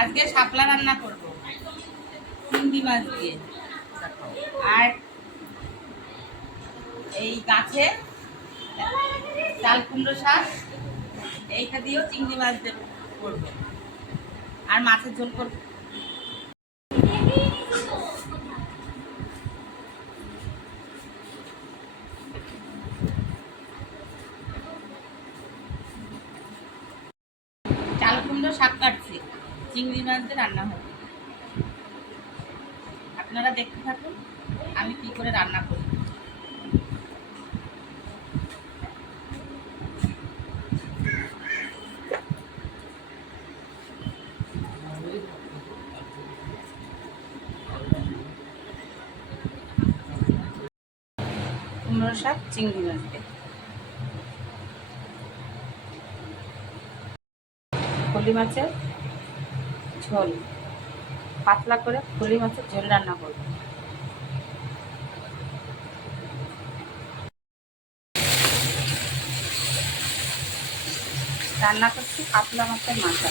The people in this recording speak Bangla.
আজকে শাপলা রান্না করব চিংড়ি মাছ দিয়ে, আর এই গাছে চাল কুমড়ো শাক এইটা দিয়েও চিংড়ি মাছ দেব করবো, আর মাছের ঝোল করবো। চাল কুমড়ো শাক কাটছি, চিংড়ি মাছ দিয়ে রান্না হবে। আপনারা দেখতে থাকুন আমি কি করে রান্না করি। কুমড়ো শাক চিংড়ি মাছ দিয়ে ফলি মাছের ঝোল, পাতলা করে ফলি মাছের ঝোল রান্না করব। রান্না করছি কাতলা মাছের মাথা।